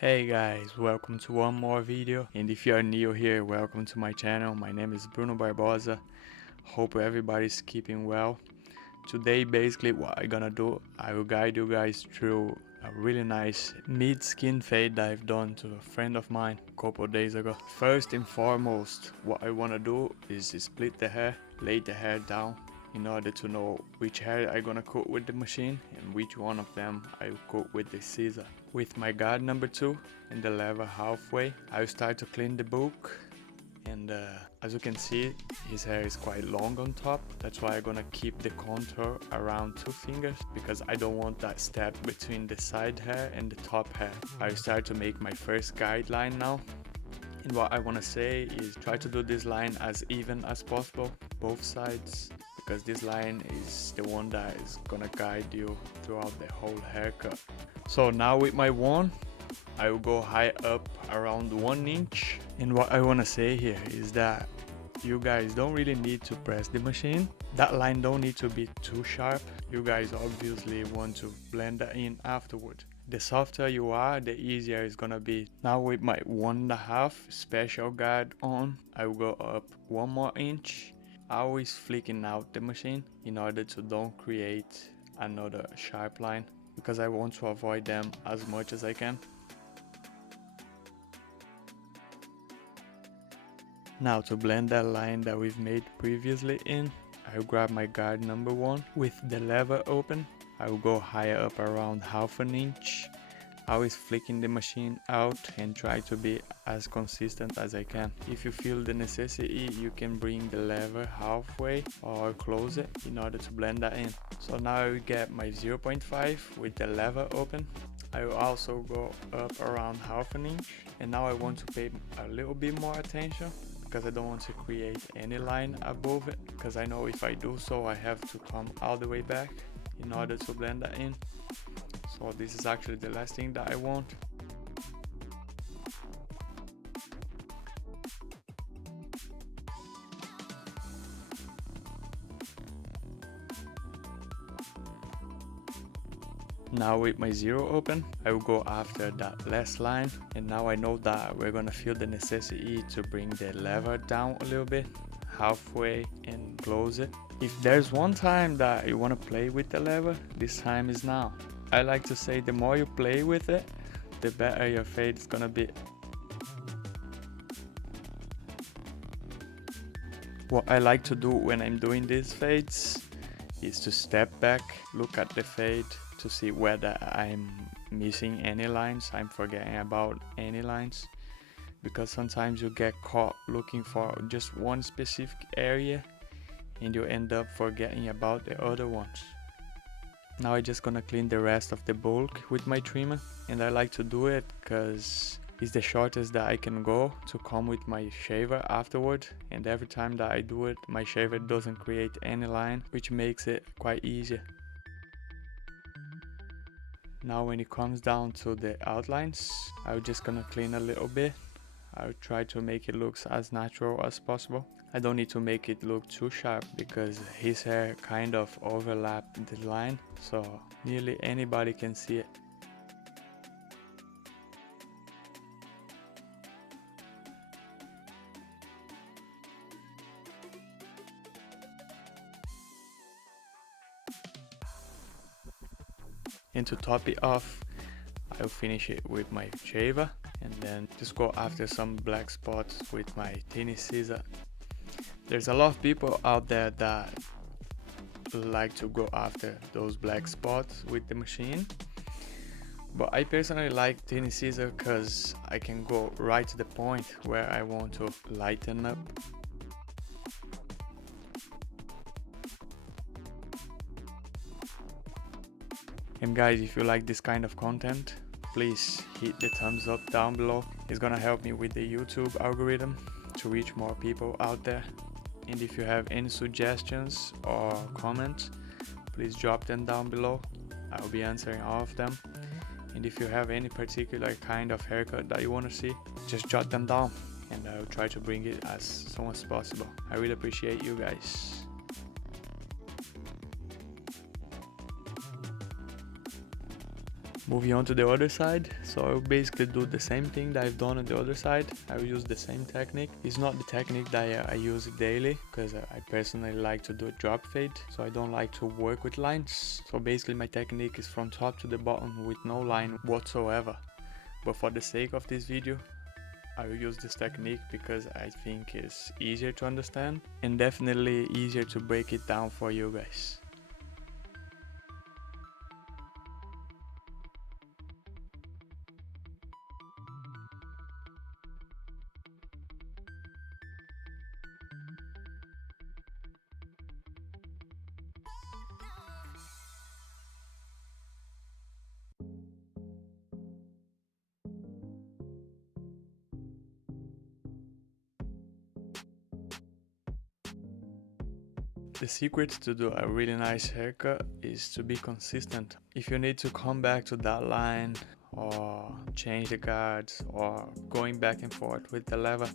Hey guys, welcome to one more video, and if you are new here, welcome to my channel. My name is Bruno Barbosa. Hope everybody's keeping well. Today basically what I'm gonna do, I will guide you guys through a really nice mid-skin fade that I've done to a friend of mine a couple of days ago. First and foremost, what I wanna do is split the hair, lay the hair down in order to know which hair I'm gonna cut with the machine and which one of them I will cut with the scissor. With my guard number 2 and the lever halfway, I will start to clean the book, and as you can see, his hair is quite long on top. That's why I'm gonna keep the contour around 2 fingers, because I don't want that step between the side hair and the top hair. I will start to make my first guideline now. And what I want to say is try to do this line as even as possible, both sides, because this line is the one that is gonna guide you throughout the whole haircut. So now with my wand, I will go high up around 1 inch. And what I want to say here is that you guys don't really need to press the machine. That line don't need to be too sharp. You guys obviously want to blend that in afterward. The softer you are, the easier it's gonna be. Now with my 1.5 special guard on, I will go up 1 more inch, always flicking out the machine in order to don't create another sharp line, because I want to avoid them as much as I can. Now to blend that line that we've made previously in, I'll grab my guard number 1 with the lever open. I will go higher up around 1/2 inch, always flicking the machine out and try to be as consistent as I can. If you feel the necessity, you can bring the lever halfway or close it in order to blend that in. So now I will get my 0.5 with the lever open. I will also go up around 1/2 inch, and now I want to pay a little bit more attention, because I don't want to create any line above it, because I know if I do so I have to come all the way back in order to blend that in. So this is actually the last thing that I want. Now with my 0 open, I will go after that last line, and now I know that we're gonna feel the necessity to bring the lever down a little bit, halfway, and close it. If there's one time that you wanna play with the lever, this time is now. I like to say the more you play with it, the better your fade is gonna be. What I like to do when I'm doing these fades is to step back, look at the fade to see whether I'm missing any lines, I'm forgetting about any lines, because sometimes you get caught looking for just one specific area and you end up forgetting about the other ones. Now I'm just gonna clean the rest of the bulk with my trimmer, and I like to do it because it's the shortest that I can go to come with my shaver afterward, and every time that I do it, my shaver doesn't create any line, which makes it quite easy. Now when it comes down to the outlines, I'm just gonna clean a little bit. I'll try to make it look as natural as possible. I don't need to make it look too sharp, because his hair kind of overlapped the line, so nearly anybody can see it. And to top it off, I'll finish it with my shaver, and then just go after some black spots with my tiny scissor. There's a lot of people out there that like to go after those black spots with the machine, but I personally like tiny scissor because I can go right to the point where I want to lighten up. And guys, if you like this kind of content, please hit the thumbs up down below. It's gonna help me with the YouTube algorithm to reach more people out there. And if you have any suggestions or comments, please drop them down below. I'll be answering all of them. And if you have any particular kind of haircut that you want to see, just jot them down and I'll try to bring it as soon as possible. I really appreciate you guys. Moving on to the other side, so I'll basically do the same thing that I've done on the other side. I will use the same technique. It's not the technique that I use daily, because I personally like to do a drop fade, so I don't like to work with lines. So basically my technique is from top to the bottom with no line whatsoever. But for the sake of this video, I will use this technique because I think it's easier to understand and definitely easier to break it down for you guys. The secret to do a really nice haircut is to be consistent. If you need to come back to that line or change the guards or going back and forth with the lever,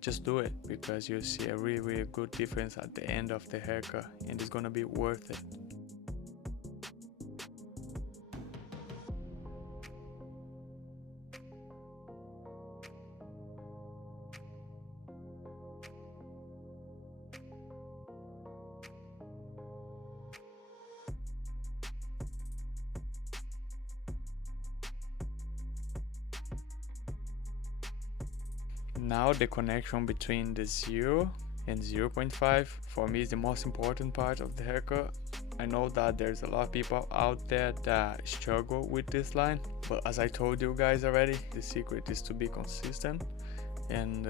just do it, because you'll see a really good difference at the end of the haircut and it's gonna be worth it. Now the connection between the 0 and 0.5 for me is the most important part of the haircut. I know that there's a lot of people out there that struggle with this line, but as I told you guys already, the secret is to be consistent and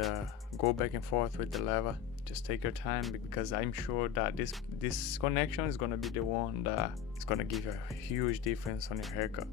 go back and forth with the lever. Just take your time, because I'm sure that this connection is gonna be the one that is gonna give you a huge difference on your haircut.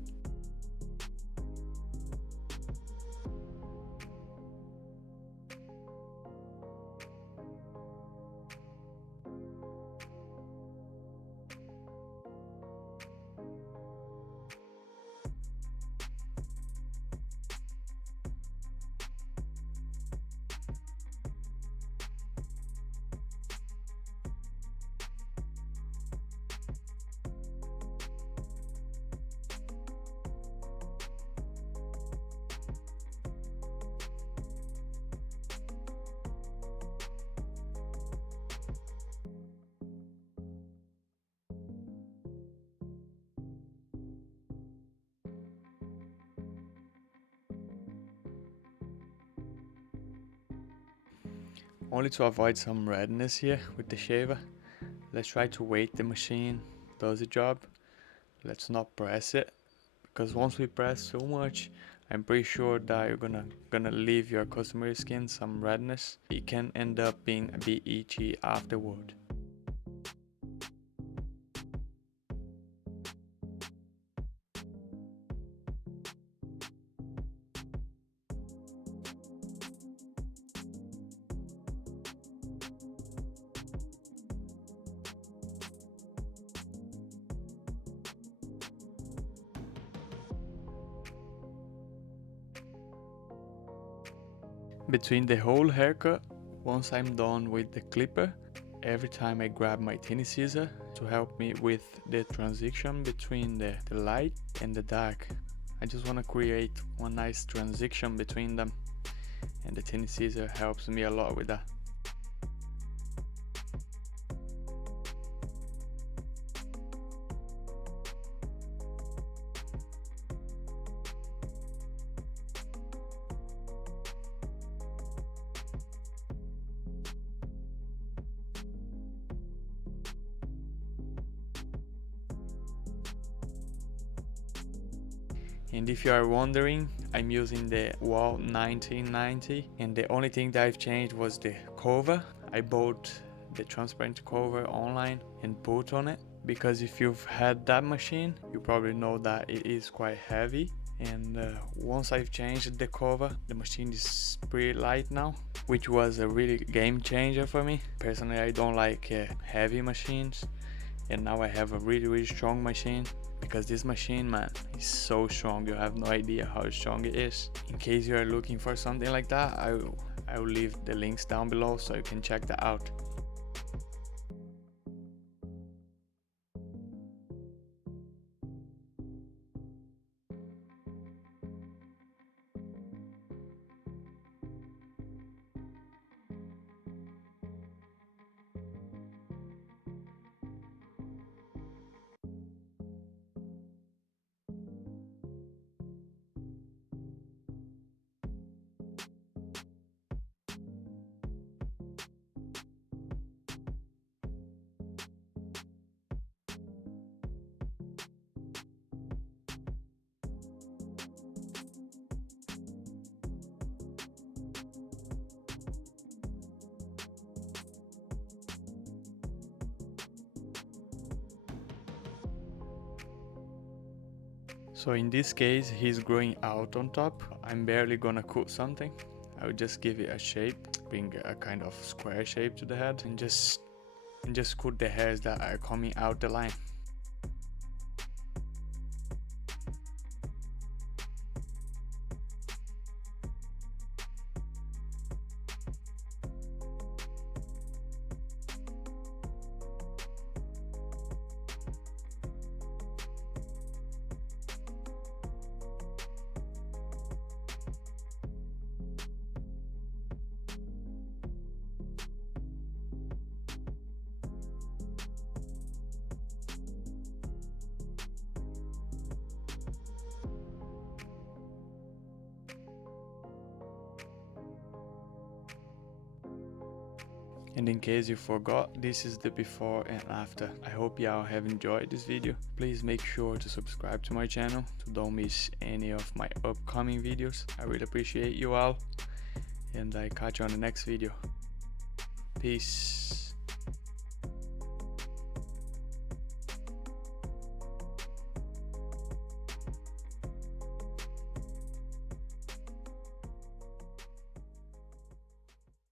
Only to avoid some redness here with the shaver, let's try to wait the machine does the job. Let's not press it, because once we press so much, I'm pretty sure that you're gonna leave your customer's skin some redness. It can end up being a bit itchy afterward. Between the whole haircut, once I'm done with the clipper, every time I grab my tiny scissor to help me with the transition between the light and the dark. I just want to create one nice transition between them, and the tiny scissor helps me a lot with that. And if you are wondering, I'm using the Wall 1990, and the only thing that I've changed was the cover. I bought the transparent cover online and put on it, because if you've had that machine, you probably know that it is quite heavy. And once I've changed the cover, the machine is pretty light now, which was a really game changer for me. Personally, I don't like heavy machines, and now I have a really strong machine, because this machine, man, is so strong. You have no idea how strong it is. In case you are looking for something like that, I will leave the links down below so you can check that out. So in this case, he's growing out on top. I'm barely gonna cut something. I would just give it a shape, bring a kind of square shape to the head, and just cut the hairs that are coming out the line. And in case you forgot, this is the before and after. I hope y'all have enjoyed this video. Please make sure to subscribe to my channel to don't miss any of my upcoming videos. I really appreciate you all, and I catch you on the next video. Peace.